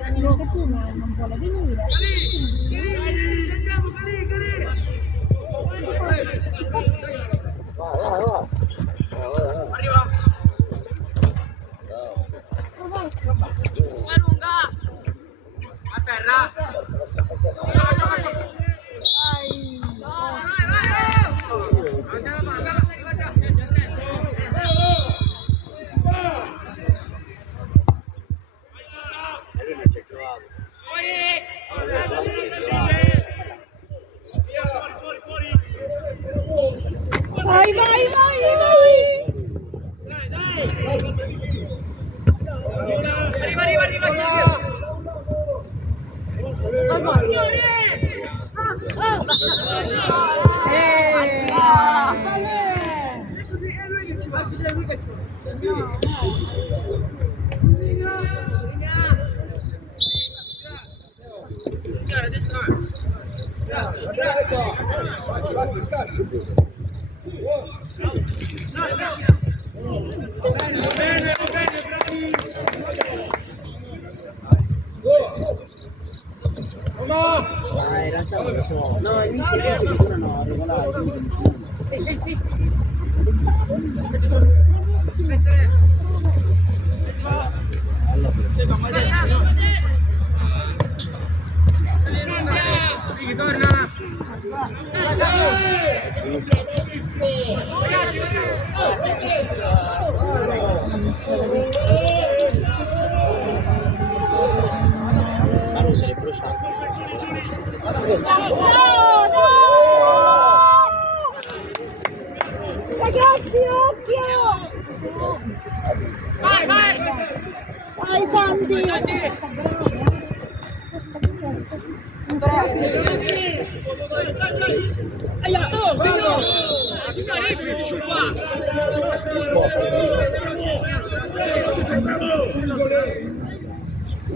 Anche tu non vuole venire. Vai, vai, vai, vai! In realtà non lo so. No, inizio addirittura no, regolare. Torna! Ma non se le bruciato. No! Ragazzi, occhio! Vai Santi!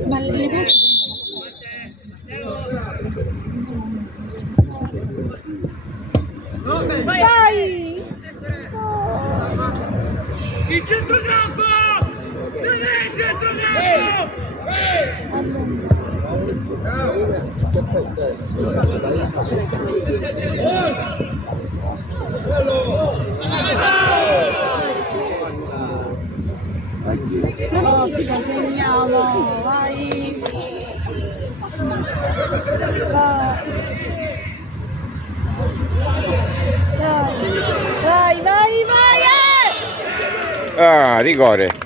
Ma le voci vai! Il centrocampo! Non è il centrocampo! Forza, segniamo, vai! Vai, vai, vai! Ah, rigore.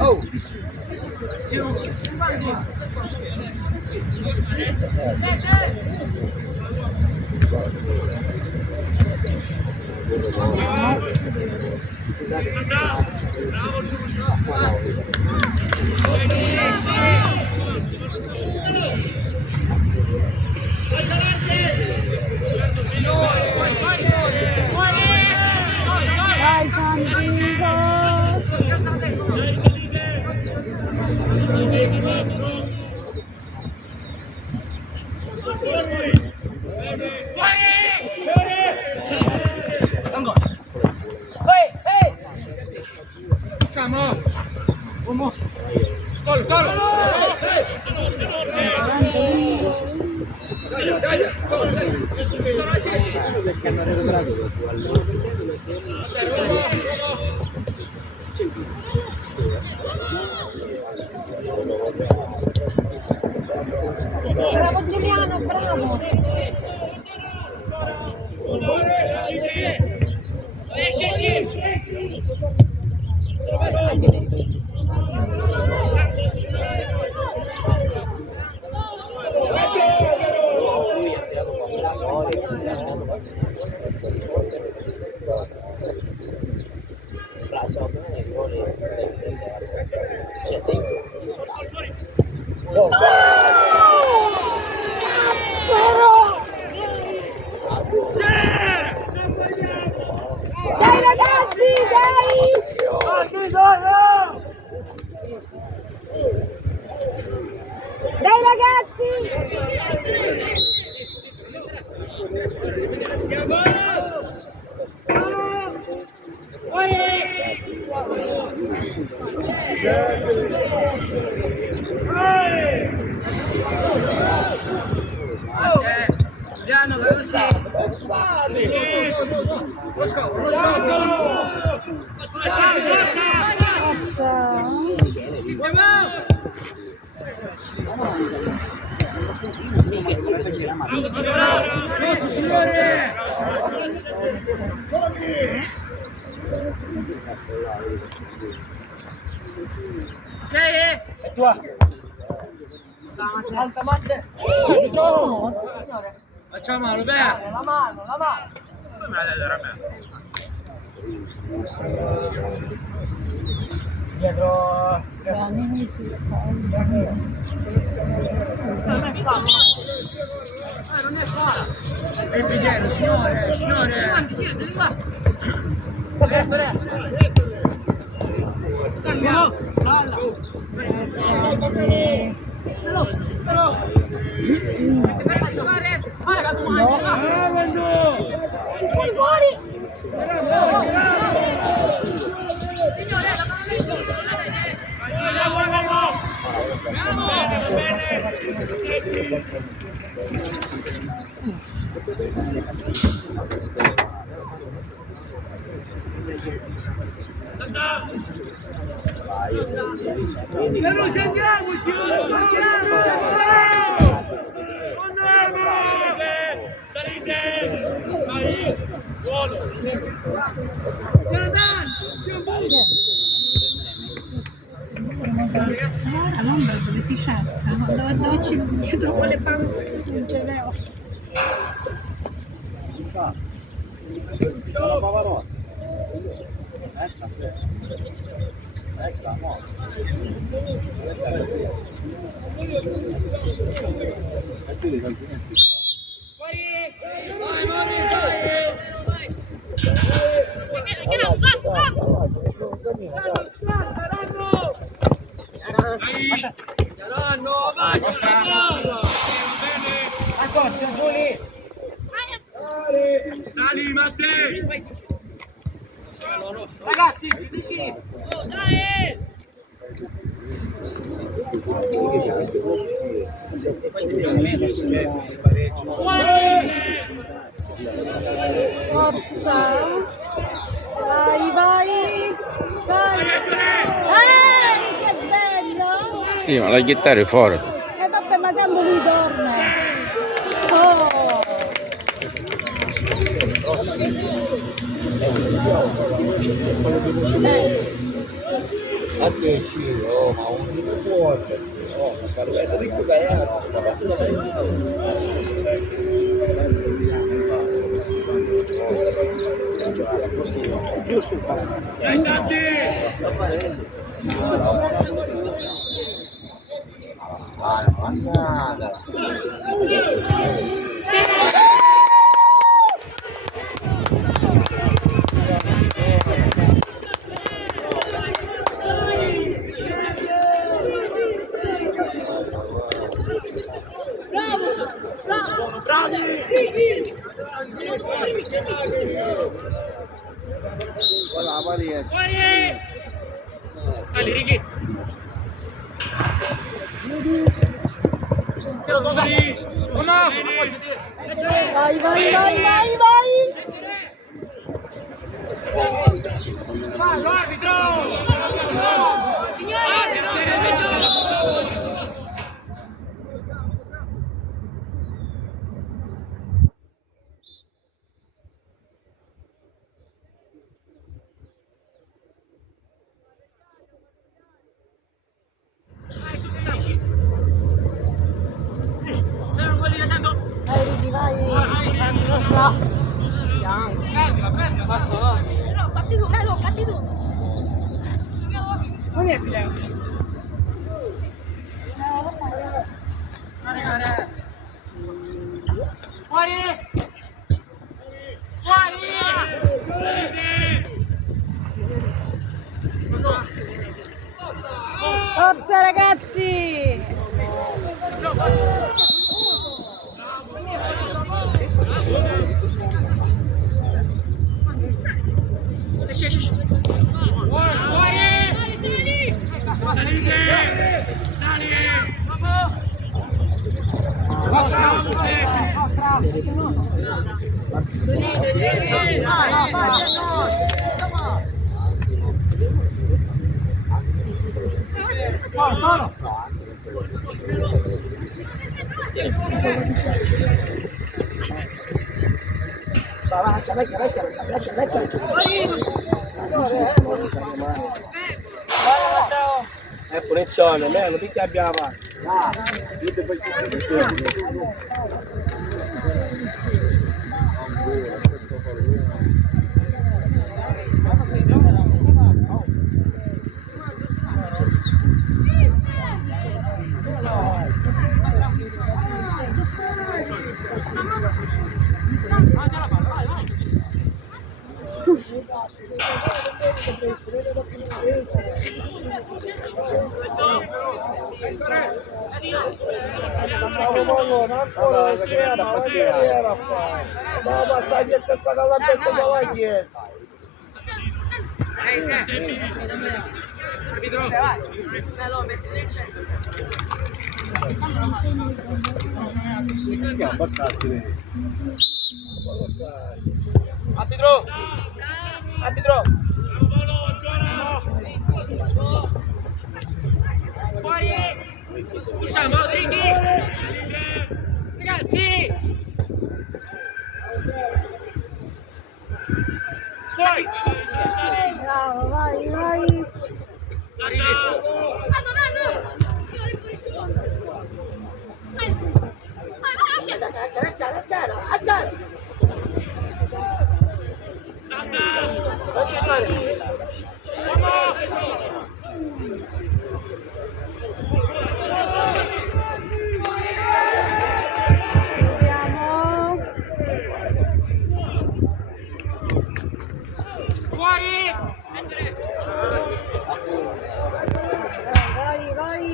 Oh! Vai Santi, Perché hanno recuperato bravo Giuliano, bravo! lui ha tirato con la Dai ragazzi, dai! Dai ragazzi! Giano, così. È tua. Facciamo mano, beh. La mano. Come me la dai a me? Dietro. Non è qua. È il pigliere, signore. Avanti, siete, qua. Non scendiamoci, salite! Buono! All'ombra dove si cerca, dove ci dietro quelle panche non ce n'è. Sali Matteo! Ragazzi, vicini! Forza! Vai! Sali! Che bello! Sì, ma la chitarra è fuori. Vabbè, ma tanto lui dorme! Oh! A te Ciro, ma un fuoco. Oh, ma parlo ricco cagato, ma fatto da giusto. Dai Santi! Ali, Ricky. Vai! Fallo, arbitro! Batti tu! Non è figlio! Fuori! Forza ragazzi! Punizione, bello, picchia abbiamo. Ancora sera, ma passaggi a cercare la testa della chiesa. Arbitro! Arbitro! Usciamo, Righi! Ragazzi! Fuori! Bravo, vai, vai. Facci stare! Andiamo. Fuori! Vai, vai.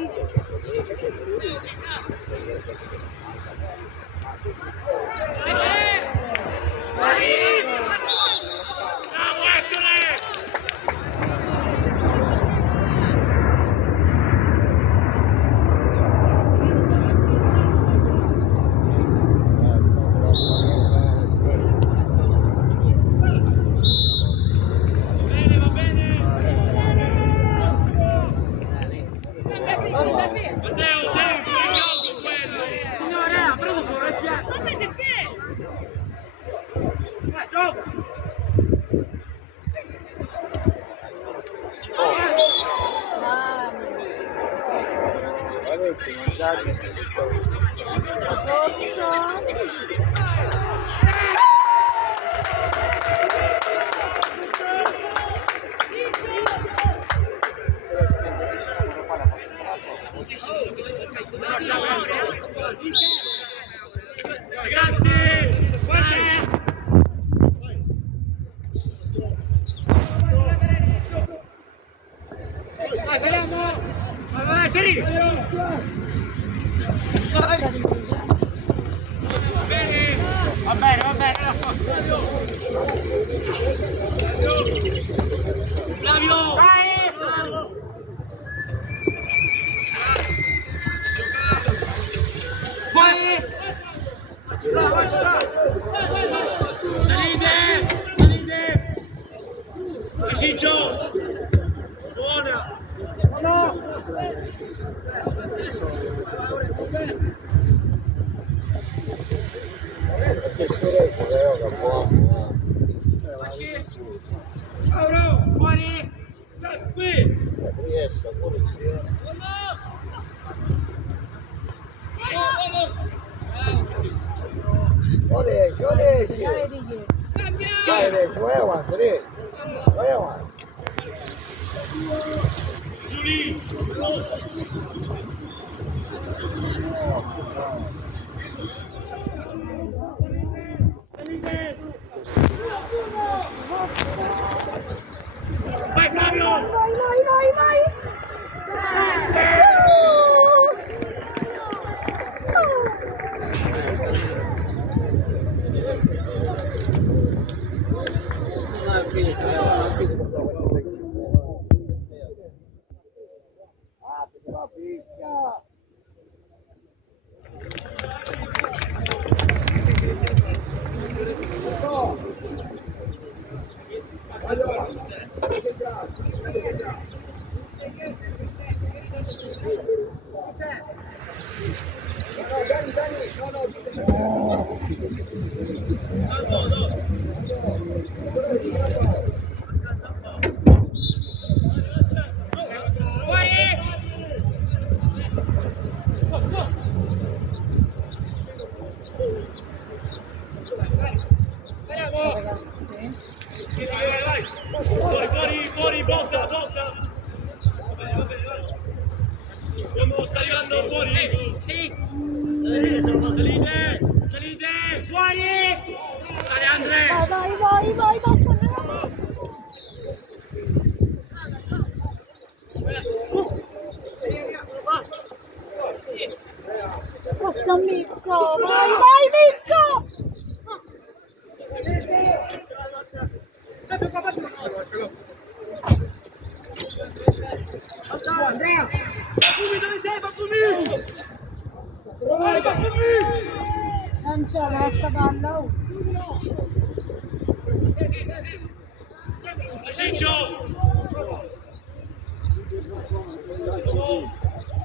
Va bene, adesso. Flavio! Vai! Fuori! Salite! Ciccio! Buona! No! Fuori! Riesce, pulizia. Olesci. Dai, vai avanti, vai avanti. Vai Flavio! Vai. Salite! Fuori! Dai Andrea! Vai, passami. Passa Mirko, vai Mirko! Andrea! Papumi, dove sei Papumi? Vai Papumi! Non c'è la sta palla. Oh. Ciccio!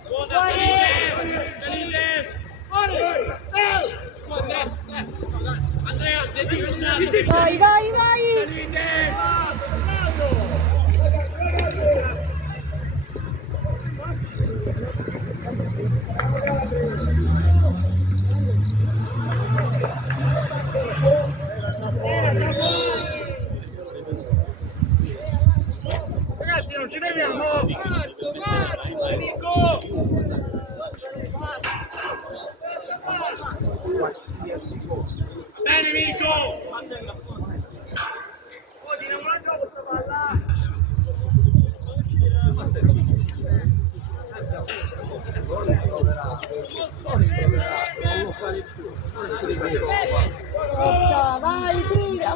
Buona, salite! Andrea, sei difensato! Vai! Salite! Ragazzi, non ci fermiamo! Mirko! Qualsiasi cosa. Bene Mirko! Oggi non mangio questa palla! Non lo fare più, non ci ripeto. Vai, tira!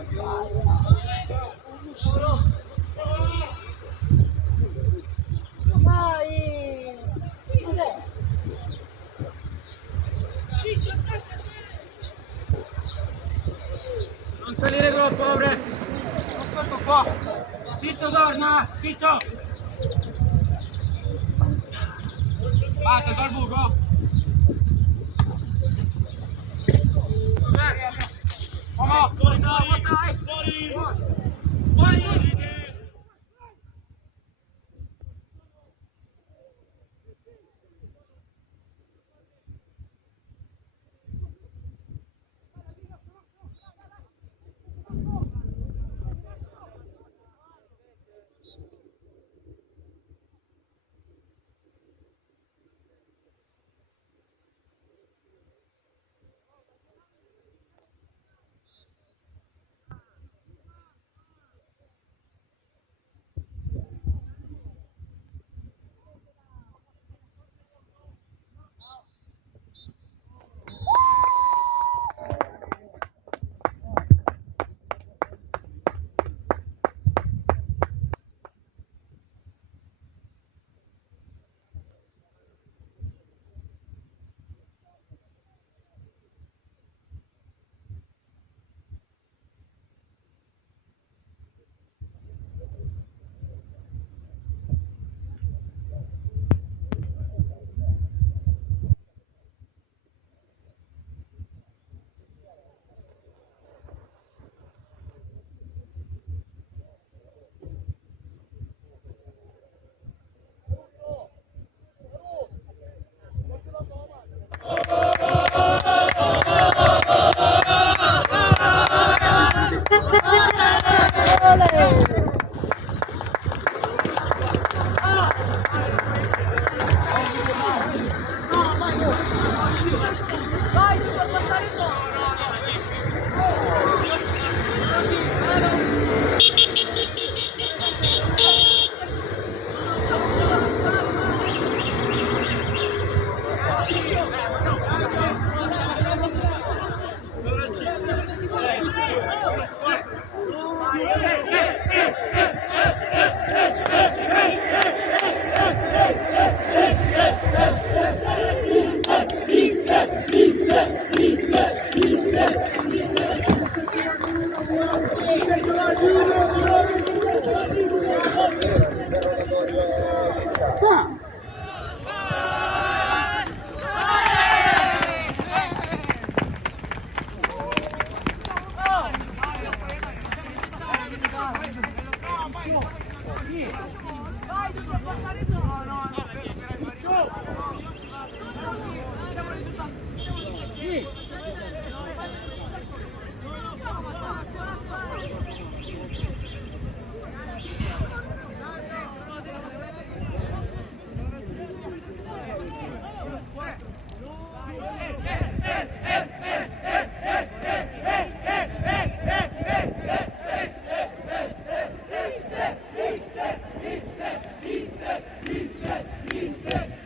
Vai! Cos'è? Non salire troppo, Obre! Aspetta qua! Ciccio torna! Ciccio! Batte, dal buco! Fuori! Fuori! Hey! Sì.